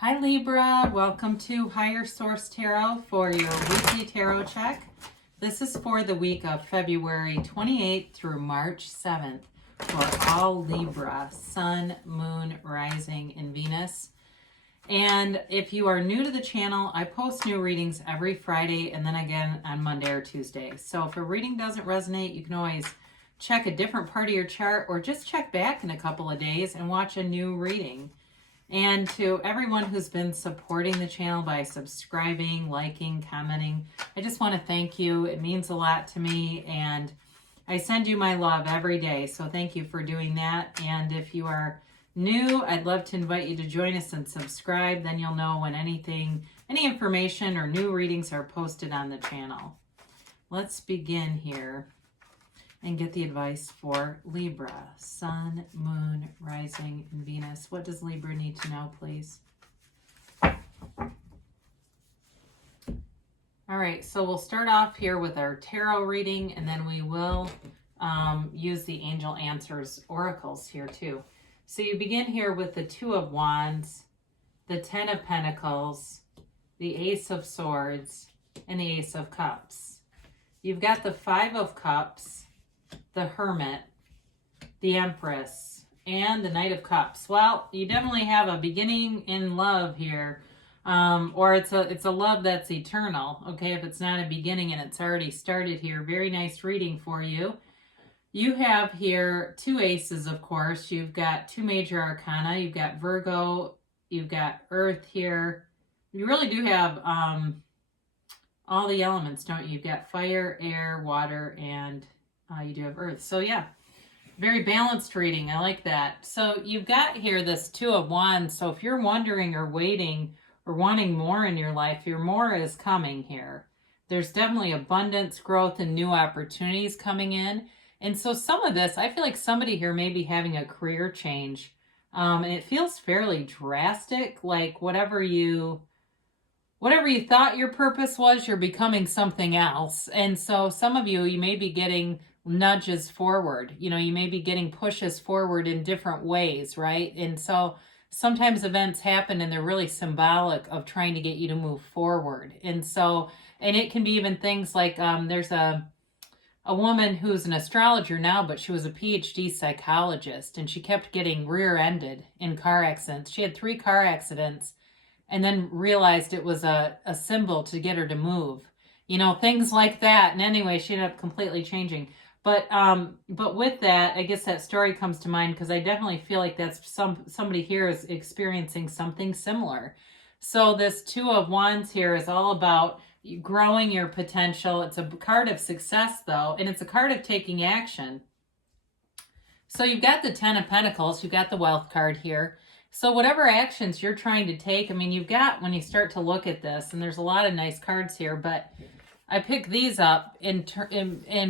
Hi Libra, welcome to Higher Source Tarot for your weekly tarot check. This is for the week of February 28th through March 7th for all Libra, Sun, Moon, Rising, and Venus. And if you are new to the channel, I post new readings every Friday and then again on Monday or Tuesday. So if a reading doesn't resonate, you can always check a different part of your chart or just check back in a couple of days and watch a new reading. And to everyone who's been supporting the channel by subscribing, liking, commenting, I just want to thank you. It means a lot to me, and I send you my love every day. So thank you for doing that. And if you are new, I'd love to invite you to join us and subscribe. Then you'll know when any information or new readings are posted on the channel. Let's begin here and get the advice for Libra, Sun, Moon, Rising, and Venus. What does Libra need to know, please? All right, so we'll start off here with our tarot reading, and then we will use the Angel Answers oracles here too. So you begin here with the Two of Wands, the Ten of Pentacles, the Ace of Swords, and the Ace of Cups. You've got the Five of Cups, the Hermit, the Empress, and the Knight of Cups. Well, you definitely have a beginning in love here, or it's a love that's eternal. Okay, if it's not a beginning and it's already started here, very nice reading for you. You have here two aces, of course. You've got two major arcana. You've got Virgo. You've got Earth here. You really do have all the elements, don't you? You've got fire, air, water, and you do have Earth. So yeah, very balanced reading. I like that. So you've got here this Two of Wands. So if you're wondering or waiting or wanting more in your life, your more is coming here. There's definitely abundance, growth, and new opportunities coming in. And so some of this, I feel like somebody here may be having a career change. And it feels fairly drastic, like whatever you thought your purpose was, you're becoming something else. And so some of you may be getting nudges forward. You may be getting pushes forward in different ways, right? And so sometimes events happen and they're really symbolic of trying to get you to move forward. And it can be even things like there's a woman who's an astrologer now, but she was a PhD psychologist, and she kept getting rear-ended in car accidents. She had 3 car accidents and then realized it was a symbol to get her to move. Things like that. And anyway, she ended up completely changing. But with that, I guess that story comes to mind because I definitely feel like that's somebody here is experiencing something similar. So this Two of Wands here is all about growing your potential. It's a card of success, though, and it's a card of taking action. So you've got the Ten of Pentacles. You've got the Wealth card here. So whatever actions you're trying to take, you've got, when you start to look at this, and there's a lot of nice cards here, but I pick these up in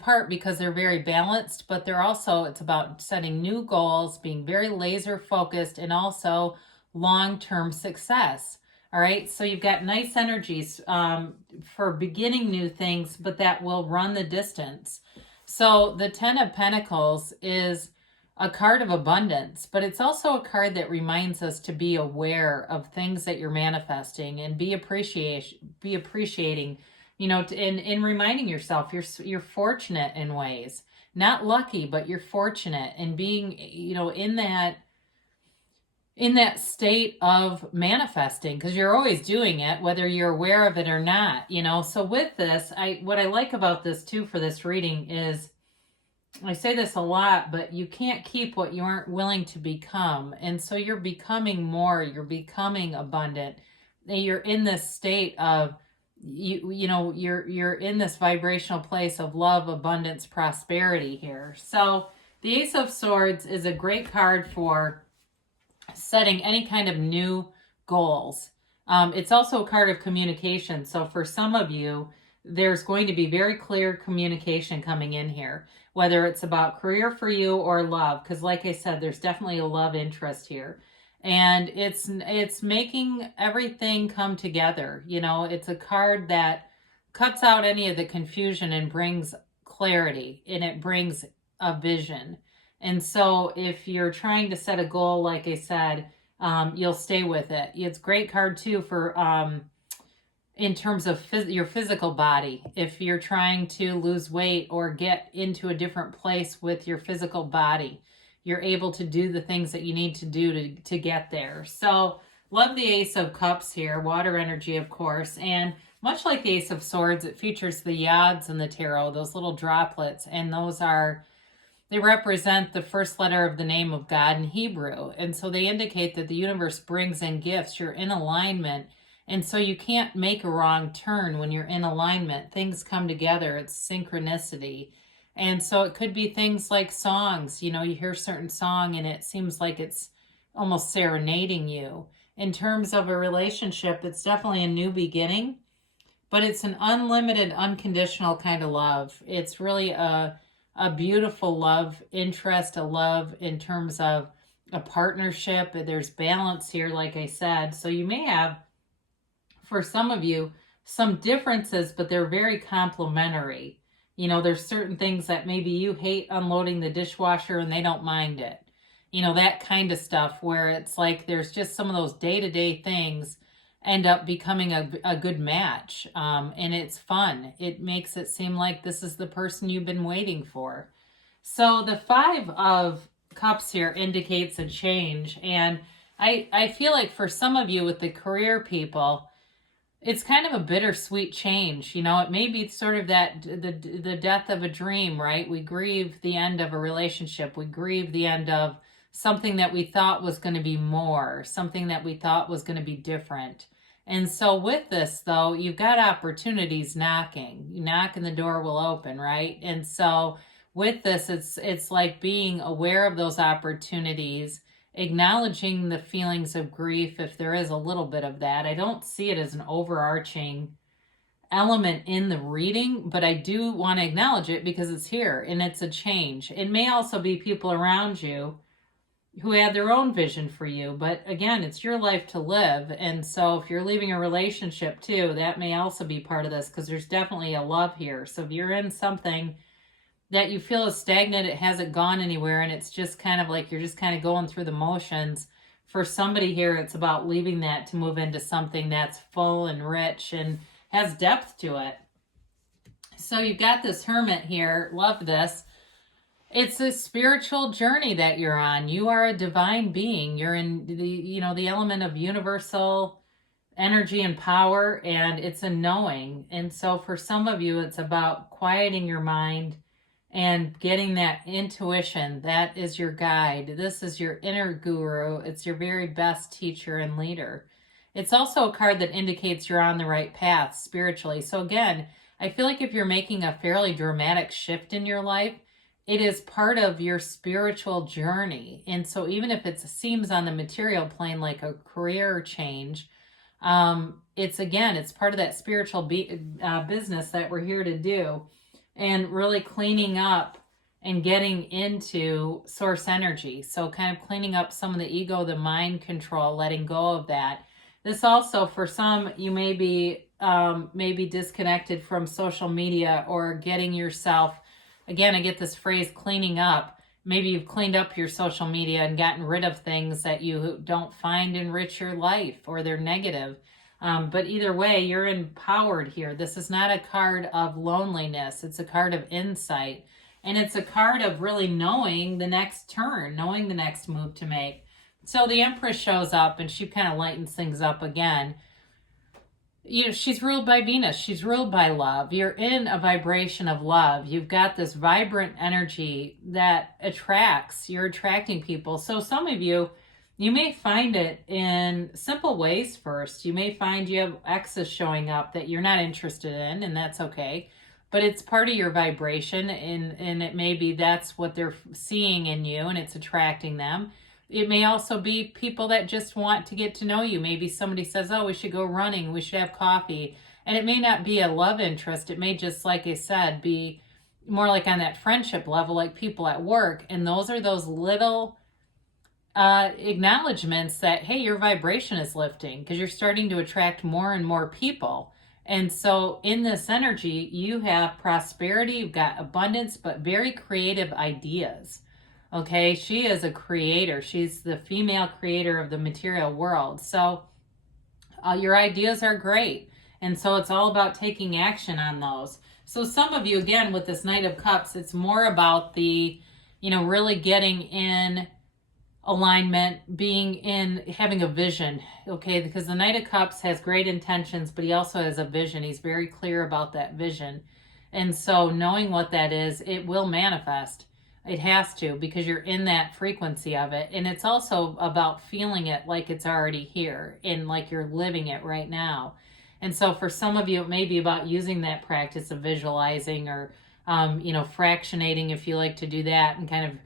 part because they're very balanced, but it's about setting new goals, being very laser focused, and also long-term success. All right, so you've got nice energies for beginning new things, but that will run the distance. So the Ten of Pentacles is a card of abundance, but it's also a card that reminds us to be aware of things that you're manifesting and be appreciating, in reminding yourself you're fortunate in ways, not lucky, but you're fortunate, and being, in that state of manifesting, because you're always doing it, whether you're aware of it or not, So with this, what I like about this too for this reading is, I say this a lot, but you can't keep what you aren't willing to become. And so you're becoming more, you're becoming abundant. You're in this state of, you're in this vibrational place of love, abundance, prosperity here. So the Ace of Swords is a great card for setting any kind of new goals. It's also a card of communication. So for some of you, there's going to be very clear communication coming in here, whether it's about career for you or love, because like I said, there's definitely a love interest here. And it's making everything come together. It's a card that cuts out any of the confusion and brings clarity, and it brings a vision. And so if you're trying to set a goal, like I said, you'll stay with it. It's a great card too for in terms of your physical body. If you're trying to lose weight or get into a different place with your physical body, you're able to do the things that you need to do to get there. So love the Ace of Cups here, water energy, of course. And much like the Ace of Swords, it features the yods in the tarot, those little droplets. And they represent the first letter of the name of God in Hebrew. And so they indicate that the universe brings in gifts. You're in alignment. And so you can't make a wrong turn when you're in alignment. Things come together. It's synchronicity. And so it could be things like songs. You hear a certain song and it seems like it's almost serenading you. In terms of a relationship, it's definitely a new beginning, but it's an unlimited, unconditional kind of love. It's really a beautiful love interest, a love in terms of a partnership. There's balance here, like I said. So you may have, for some of you, some differences, but they're very complementary. There's certain things that maybe you hate unloading the dishwasher and they don't mind it. That kind of stuff where it's like there's just some of those day-to-day things end up becoming a good match. And it's fun. It makes it seem like this is the person you've been waiting for. So the Five of Cups here indicates a change. And I feel like for some of you with the career people, it's kind of a bittersweet change. It may be sort of that the death of a dream, right? We grieve the end of a relationship. We grieve the end of something that we thought was going to be more, something that we thought was going to be different. And so with this, though, you've got opportunities knocking. You knock and the door will open, right? And so with this, it's like being aware of those opportunities, acknowledging the feelings of grief if there is a little bit of that. I don't see it as an overarching element in the reading, but I do want to acknowledge it because it's here and it's a change. It may also be people around you who had their own vision for you, but again, it's your life to live. And so if you're leaving a relationship too, that may also be part of this because there's definitely a love here. So if you're in something that you feel is stagnant, it hasn't gone anywhere, and it's just kind of like you're just kind of going through the motions. For somebody here, it's about leaving that to move into something that's full and rich and has depth to it. So you've got this Hermit here. Love this. It's a spiritual journey that you're on. You are a divine being. You're in the element of universal energy and power, and it's a knowing. And so for some of you, it's about quieting your mind and getting that intuition. That is your guide. This is your inner guru. It's your very best teacher and leader. It's also a card that indicates you're on the right path spiritually. So again, I feel like if you're making a fairly dramatic shift in your life, it is part of your spiritual journey. And so even if it seems on the material plane like a career change, it's part of that spiritual business that we're here to do. And really cleaning up and getting into source energy. So kind of cleaning up some of the ego, the mind control, letting go of that. This also, for some, you may be disconnected from social media or getting yourself, again, I get this phrase, cleaning up. Maybe you've cleaned up your social media and gotten rid of things that you don't find enrich your life or they're negative. But either way, you're empowered here. This is not a card of loneliness. It's a card of insight. And it's a card of really knowing the next turn, knowing the next move to make. So the Empress shows up and she kind of lightens things up again. She's ruled by Venus. She's ruled by love. You're in a vibration of love. You've got this vibrant energy that attracts. You're attracting people. So some of you may find it in simple ways first. You may find you have exes showing up that you're not interested in, and that's okay. But it's part of your vibration, and it may be that's what they're seeing in you, and it's attracting them. It may also be people that just want to get to know you. Maybe somebody says, oh, we should go running, we should have coffee. And it may not be a love interest. It may just, like I said, be more like on that friendship level, like people at work. And those are those little acknowledgments that, hey, your vibration is lifting because you're starting to attract more and more people. And so in this energy, you have prosperity, you've got abundance, but very creative ideas. Okay, she is a creator. She's the female creator of the material world. So your ideas are great. And so it's all about taking action on those. So some of you, again, with this Knight of Cups, it's more about the, really getting in alignment, being in, having a vision, okay? Because the Knight of Cups has great intentions, but he also has a vision. He's very clear about that vision. And so knowing what that is, it will manifest. It has to, because you're in that frequency of it. And it's also about feeling it like it's already here and like you're living it right now. And so for some of you, it may be about using that practice of visualizing or, fractionating, if you like to do that, and kind of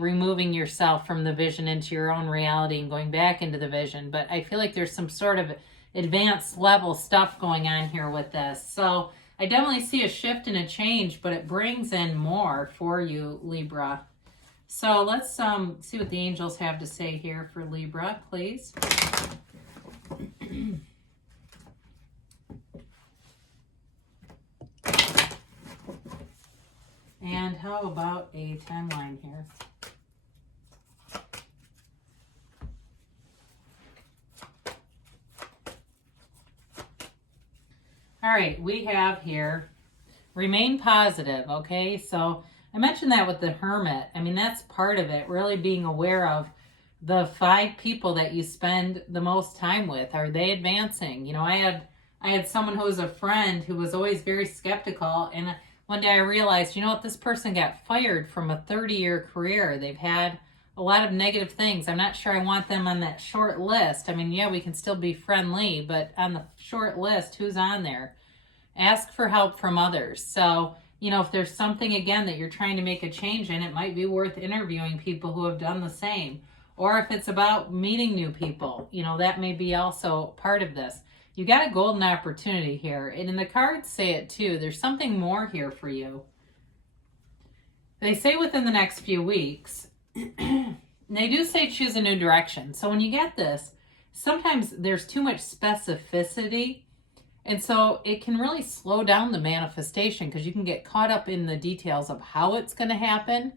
removing yourself from the vision into your own reality and going back into the vision. But I feel like there's some sort of advanced level stuff going on here with this. So I definitely see a shift and a change, but it brings in more for you, Libra. So let's see what the angels have to say here for Libra, please. And how about a timeline here? All right, we have here, remain positive, okay? So I mentioned that with the Hermit. I mean, that's part of it, really being aware of the 5 people that you spend the most time with. Are they advancing? I had someone who was a friend who was always very skeptical, and one day I realized, this person got fired from a 30-year career. They've had a lot of negative things. I'm not sure I want them on that short list. I mean, yeah, we can still be friendly, but on the short list, who's on there? Ask for help from others. So, if there's something, again, that you're trying to make a change in, it might be worth interviewing people who have done the same. Or if it's about meeting new people, that may be also part of this. You got a golden opportunity here. And in the cards say it too. There's something more here for you. They say within the next few weeks. They do say choose a new direction. So when you get this, sometimes there's too much specificity. And so it can really slow down the manifestation because you can get caught up in the details of how it's going to happen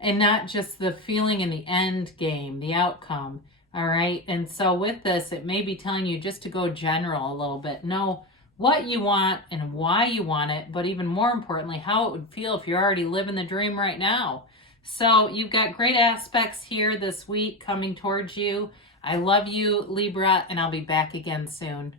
and not just the feeling in the end game, the outcome. All right. And so with this, it may be telling you just to go general a little bit. Know what you want and why you want it, but even more importantly, how it would feel if you're already living the dream right now. So you've got great aspects here this week coming towards you. I love you, Libra, and I'll be back again soon.